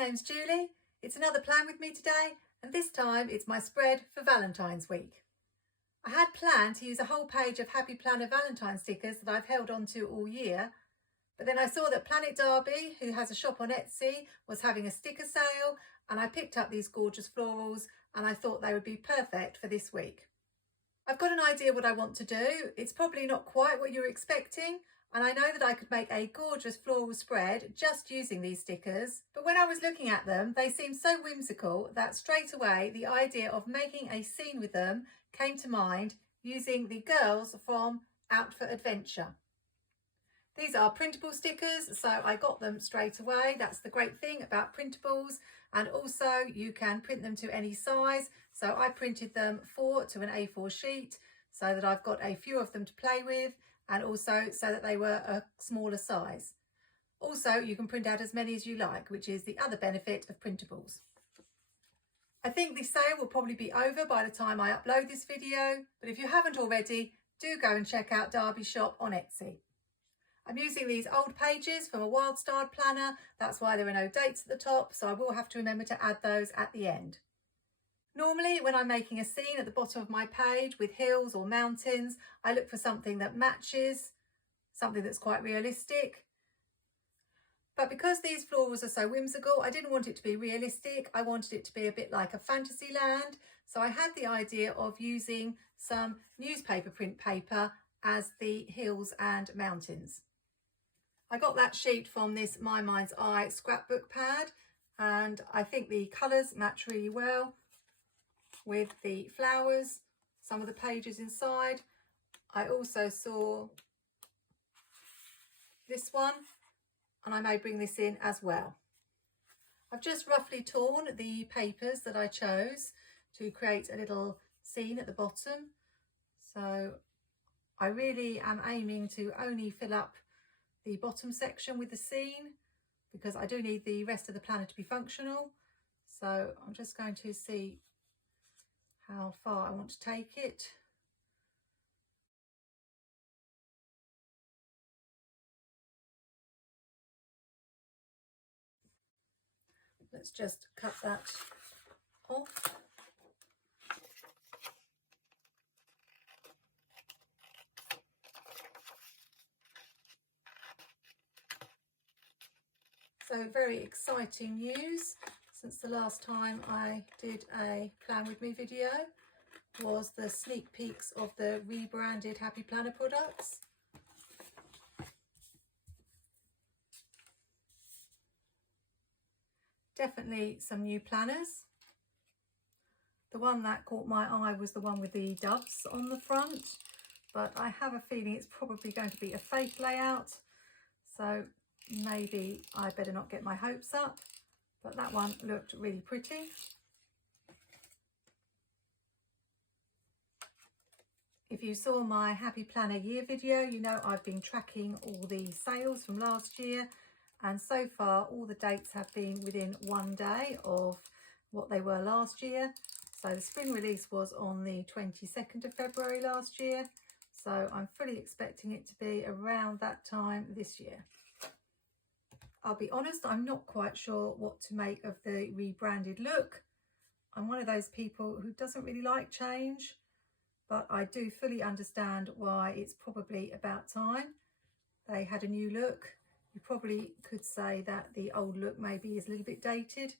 name's Julie. It's another Plan With Me today, and this time it's my spread for Valentine's week. I had planned to use a whole page of Happy Planner Valentine stickers that I've held on to all year, but then I saw that PlanItDarbi, who has a shop on Etsy, was having a sticker sale, and I picked up these gorgeous florals and I thought they would be perfect for this week. I've got an idea what I want to do. It's probably not quite what you're expecting, and I know that I could make a gorgeous floral spread just using these stickers, but when I was looking at them, they seemed so whimsical that straight away the idea of making a scene with them came to mind using the girls from Out for Adventure. These are printable stickers, so I got them straight away. That's the great thing about printables, and also you can print them to any size. So I printed them 4 to an A4 sheet so that I've got a few of them to play with, and also so that they were a smaller size. Also, you can print out as many as you like, which is the other benefit of printables. I think the sale will probably be over by the time I upload this video, but if you haven't already, do go and check out Darby's shop on Etsy. I'm using these old pages from a Wild Starred planner. That's why there are no dates at the top, so I will have to remember to add those at the end. Normally, when I'm making a scene at the bottom of my page with hills or mountains, I look for something that matches, something that's quite realistic. But because these florals are so whimsical, I didn't want it to be realistic. I wanted it to be a bit like a fantasy land. So I had the idea of using some newspaper print paper as the hills and mountains. I got that sheet from this My Mind's Eye scrapbook pad, and I think the colours match really well with the flowers, some of the pages inside. I also saw this one, and I may bring this in as well. I've just roughly torn the papers that I chose to create a little scene at the bottom. So I really am aiming to only fill up the bottom section with the scene because I do need the rest of the planner to be functional. So I'm just going to see how far I want to take it. Let's just cut that off. So very exciting news. Since the last time I did a Plan With Me video was the sneak peeks of the rebranded Happy Planner products. Definitely some new planners. The one that caught my eye was the one with the doves on the front, but I have a feeling it's probably going to be a fake layout, so maybe I better not get my hopes up. But that one looked really pretty. If you saw my Happy Planner year video, you know I've been tracking all the sales from last year, and so far all the dates have been within one day of what they were last year. So the spring release was on the 22nd of February last year, so I'm fully expecting it to be around that time this year. I'll be honest, I'm not quite sure what to make of the rebranded look. I'm one of those people who doesn't really like change, but I do fully understand why it's probably about time they had a new look. You probably could say that the old look maybe is a little bit dated,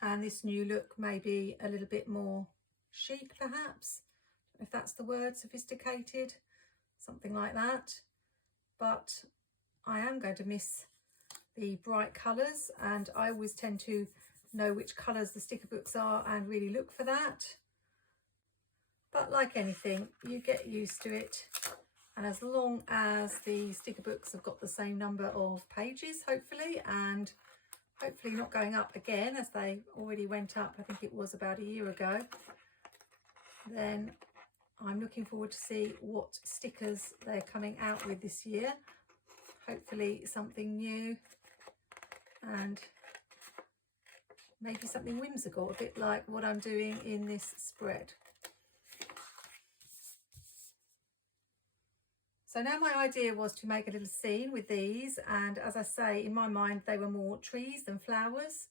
and this new look may be a little bit more chic perhaps, if that's the word, sophisticated, something like that. But I am going to miss the bright colours, and I always tend to know which colours the sticker books are and really look for that. But like anything, you get used to it, and as long as the sticker books have got the same number of pages, hopefully, and hopefully not going up again as they already went up, I think it was about a year ago, then I'm looking forward to see what stickers they're coming out with this year. Hopefully something new and maybe something whimsical, a bit like what I'm doing in this spread. So now my idea was to make a little scene with these, and as I say, in my mind they were more trees than flowers.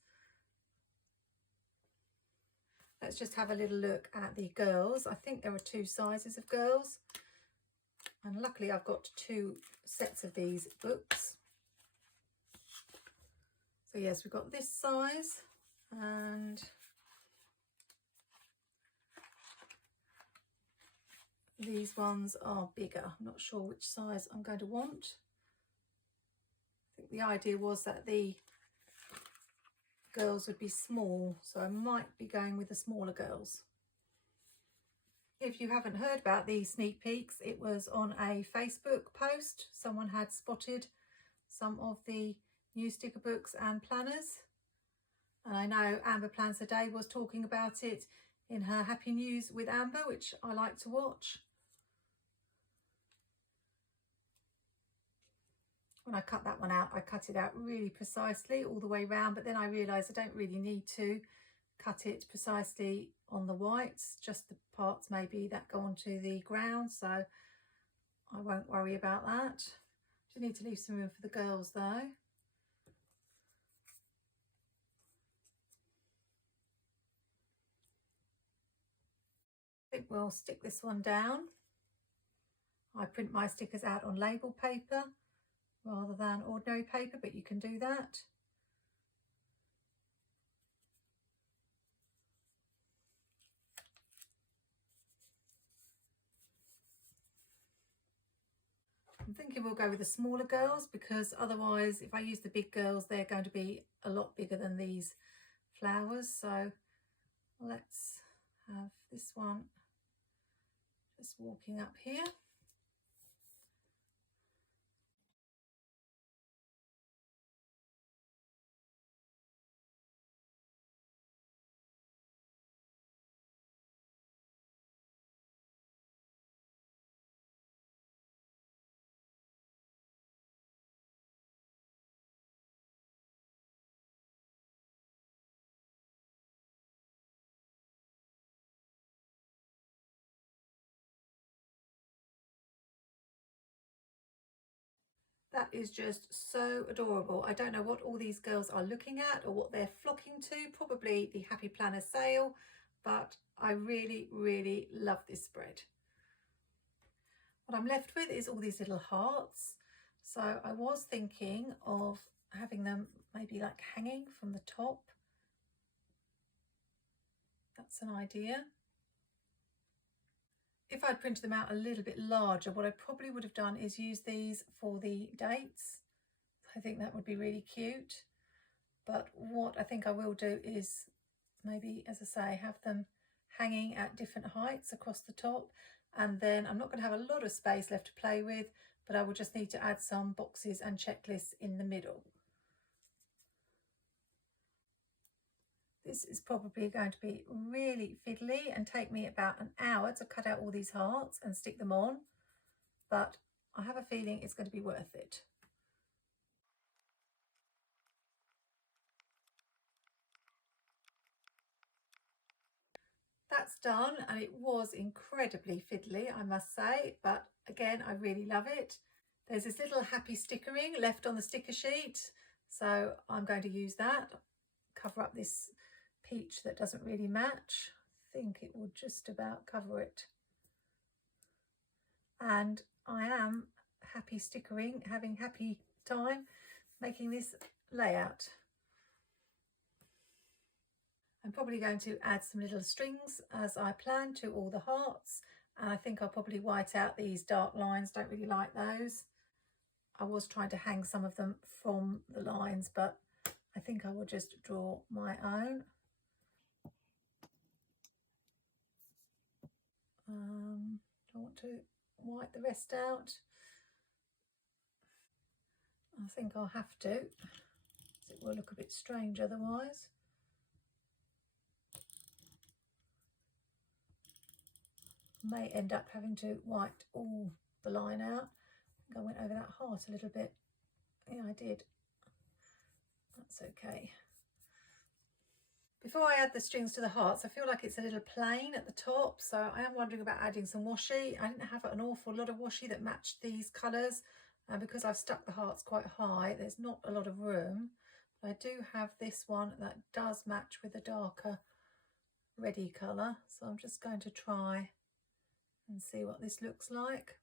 Let's just have a little look at the girls. I think there are 2 sizes of girls, and luckily I've got 2 sets of these books. So yes, we've got this size, and these ones are bigger. I'm not sure which size I'm going to want. I think the idea was that the girls would be small, so I might be going with the smaller girls. If you haven't heard about these sneak peeks, it was on a Facebook post. Someone had spotted some of the new sticker books and planners, and I know Amber Plans a Day was talking about it in her Happy News with Amber, which I like to watch. When I cut that one out, I cut it out really precisely all the way around, but then I realised I don't really need to cut it precisely on the whites, just the parts maybe that go onto the ground, so I won't worry about that. Just need to leave some room for the girls though. I think we'll stick this one down. I print my stickers out on label paper rather than ordinary paper, but you can do that. I'm thinking we'll go with the smaller girls, because otherwise if I use the big girls, they're going to be a lot bigger than these flowers. So let's have this one just walking up here. That is just so adorable. I don't know what all these girls are looking at or what they're flocking to, probably the Happy Planner sale, but I really, really love this spread. What I'm left with is all these little hearts. So I was thinking of having them maybe like hanging from the top. That's an idea. If I'd printed them out a little bit larger, what I probably would have done is use these for the dates. I think that would be really cute. But what I think I will do is maybe, as I say, have them hanging at different heights across the top. And then I'm not going to have a lot of space left to play with, but I will just need to add some boxes and checklists in the middle. This is probably going to be really fiddly and take me about an hour to cut out all these hearts and stick them on, but I have a feeling it's going to be worth it. That's done, and it was incredibly fiddly, I must say, but again, I really love it. There's this little happy stickering left on the sticker sheet, so I'm going to use that. Cover up this peach that doesn't really match. I think it will just about cover it. And I am happy stickering, having happy time making this layout. I'm probably going to add some little strings as I plan to all the hearts, and I think I'll probably white out these dark lines. Don't really like those. I was trying to hang some of them from the lines, but I think I will just draw my own. I want to white the rest out. I think I'll have to, because it will look a bit strange otherwise. May end up having to white all the line out. I think I went over that heart a little bit. Yeah, I did. That's okay. Before I add the strings to the hearts, I feel like it's a little plain at the top, so I am wondering about adding some washi. I didn't have an awful lot of washi that matched these colours, and because I've stuck the hearts quite high, there's not a lot of room. But I do have this one that does match with a darker reddy colour, so I'm just going to try and see what this looks like.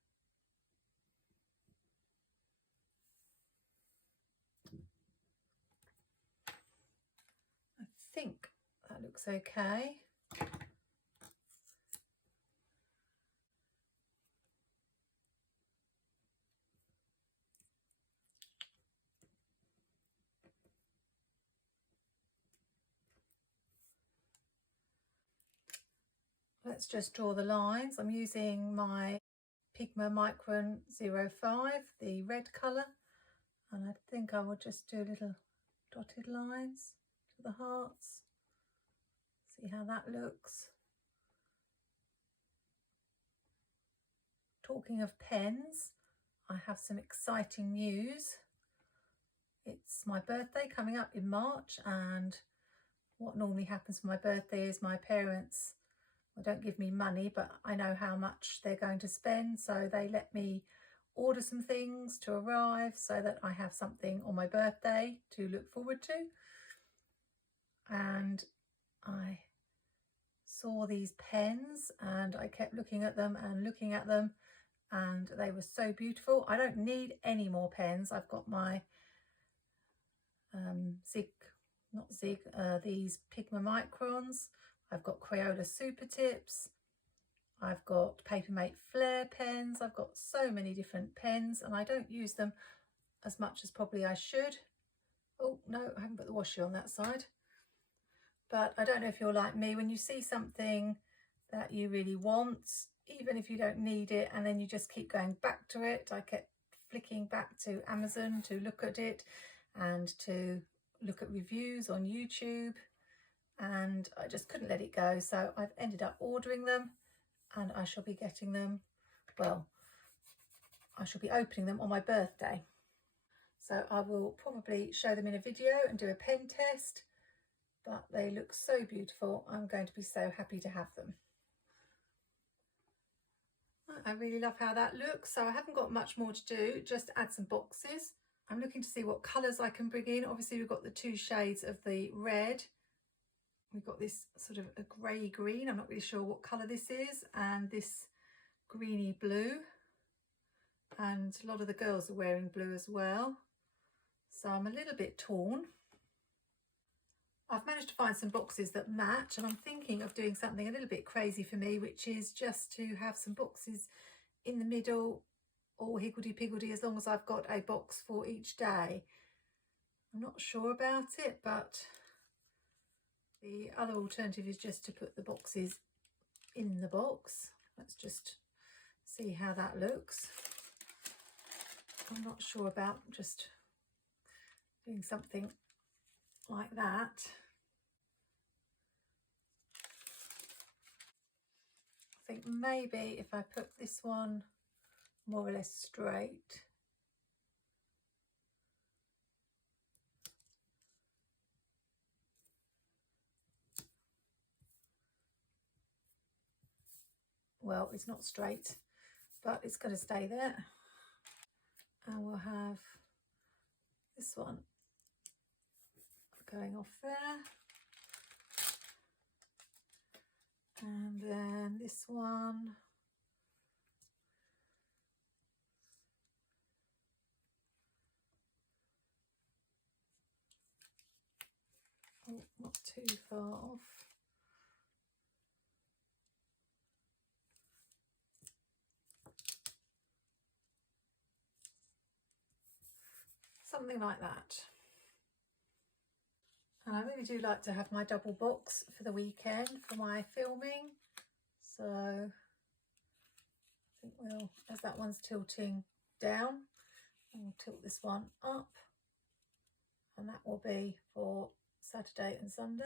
I think that looks okay. Let's just draw the lines. I'm using my Pigma Micron 05, the red colour, and I think I will just do little dotted lines to the hearts. See how that looks. Talking of pens, I have some exciting news. It's my birthday coming up in March, and what normally happens for my birthday is my parents, well, don't give me money, but I know how much they're going to spend, so they let me order some things to arrive so that I have something on my birthday to look forward to. And I saw these pens and I kept looking at them and looking at them, and they were so beautiful. I don't need any more pens. I've got my these Pigma Microns. I've got Crayola Super Tips. I've got Papermate Flair pens. I've got so many different pens, and I don't use them as much as probably I should. Oh no, I haven't put the washi on that side. But I don't know if you're like me, when you see something that you really want, even if you don't need it, and then you just keep going back to it. I kept flicking back to Amazon to look at it and to look at reviews on YouTube, and I just couldn't let it go. So I've ended up ordering them, and I shall be getting them, well, I shall be opening them on my birthday. So I will probably show them in a video and do a pen test, but they look so beautiful. I'm going to be so happy to have them. I really love how that looks. So I haven't got much more to do, just add some boxes. I'm looking to see what colours I can bring in. Obviously we've got the two shades of the red. We've got this sort of a grey green, I'm not really sure what colour this is, and this greeny blue. And a lot of the girls are wearing blue as well. So I'm a little bit torn. I've managed to find some boxes that match, and I'm thinking of doing something a little bit crazy for me, which is just to have some boxes in the middle, all higgledy-piggledy, as long as I've got a box for each day. I'm not sure about it, but the other alternative is just to put the boxes in the box. Let's just see how that looks. I'm not sure about just doing something like that. I think maybe if I put this one more or less straight, well, it's not straight, but it's going to stay there. And we'll have this one going off there, and then this one, oh, not too far off. Something like that. And I really do like to have my double box for the weekend for my filming. So I think we'll, as that one's tilting down, we'll tilt this one up, and that will be for Saturday and Sunday.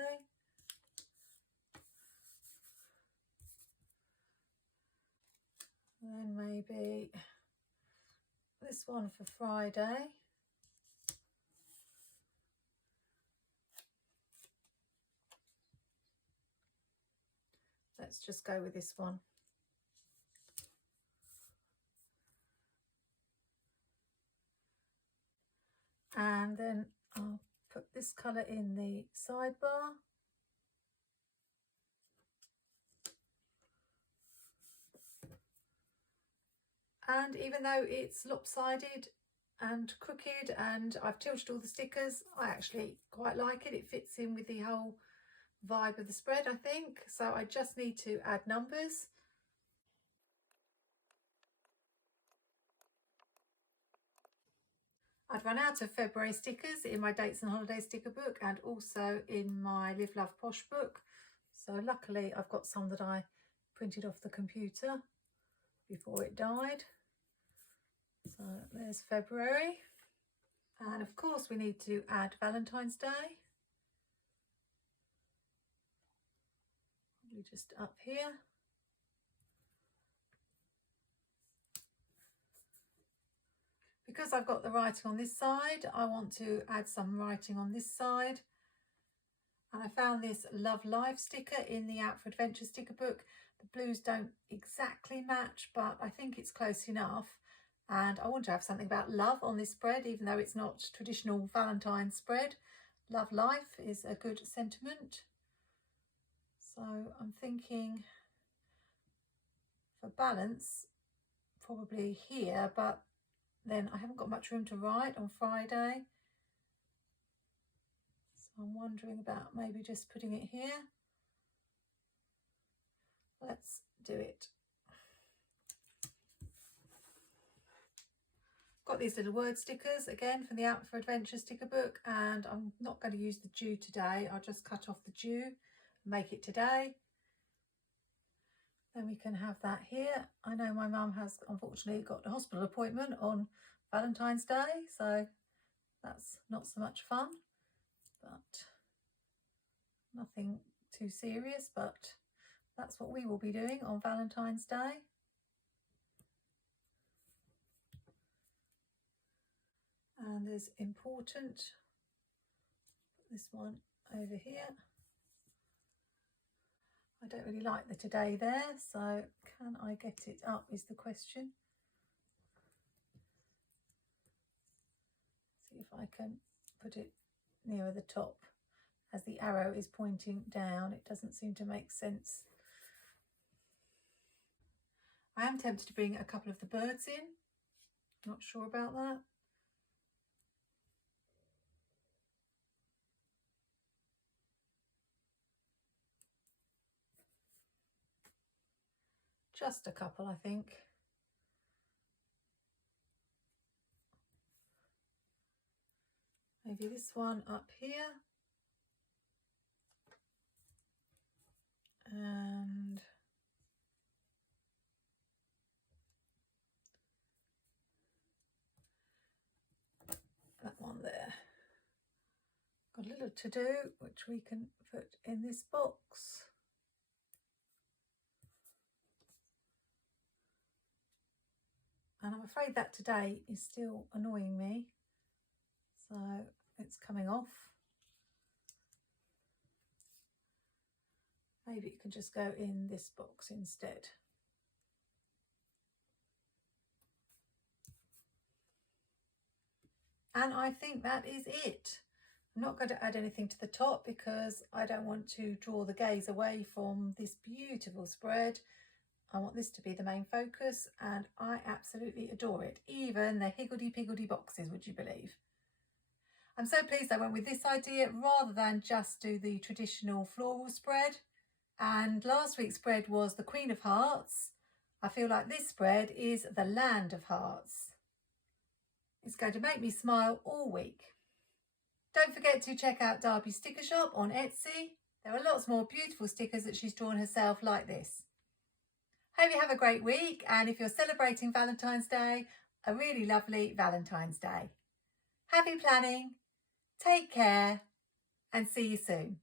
And then maybe this one for Friday. Let's just go with this one. And then I'll put this colour in the sidebar. And even though it's lopsided and crooked and I've tilted all the stickers, I actually quite like it. It fits in with the whole vibe of the spread, I think. So I just need to add numbers. I'd run out of February stickers in my dates and holidays sticker book and also in my Live Love Posh book. So luckily I've got some that I printed off the computer before it died. So there's February. And of course we need to add Valentine's Day. Probably just up here. Because I've got the writing on this side, I want to add some writing on this side. And I found this Love Life sticker in the Out for Adventure sticker book. The blues don't exactly match, but I think it's close enough. And I want to have something about love on this spread, even though it's not traditional Valentine's spread. Love Life is a good sentiment. So I'm thinking for balance, probably here, but then I haven't got much room to write on Friday. So I'm wondering about maybe just putting it here. Let's do it. Got these little word stickers again from the Out for Adventure sticker book, and I'm not going to use the dew today. I'll just cut off the dew and make it today. Then we can have that here. I know my mum has unfortunately got a hospital appointment on Valentine's Day, so that's not so much fun, but nothing too serious, but that's what we will be doing on Valentine's Day. And there's important, put this one over here. I don't really like the today there, so can I get it up is the question. See if I can put it nearer the top. As the arrow is pointing down, it doesn't seem to make sense. I am tempted to bring a couple of the birds in. Not sure about that. Just a couple, I think. Maybe this one up here. And that one there. Got a little to do, which we can put in this box. And I'm afraid that today is still annoying me. So it's coming off. Maybe it can just go in this box instead. And I think that is it. I'm not going to add anything to the top because I don't want to draw the gaze away from this beautiful spread. I want this to be the main focus, and I absolutely adore it. Even the higgledy-piggledy boxes, would you believe? I'm so pleased I went with this idea rather than just do the traditional floral spread. And last week's spread was the Queen of Hearts. I feel like this spread is the Land of Hearts. It's going to make me smile all week. Don't forget to check out Darbi's sticker shop on Etsy. There are lots more beautiful stickers that she's drawn herself like this. Hope you have a great week, and if you're celebrating Valentine's Day, a really lovely Valentine's Day. Happy planning, take care, and see you soon.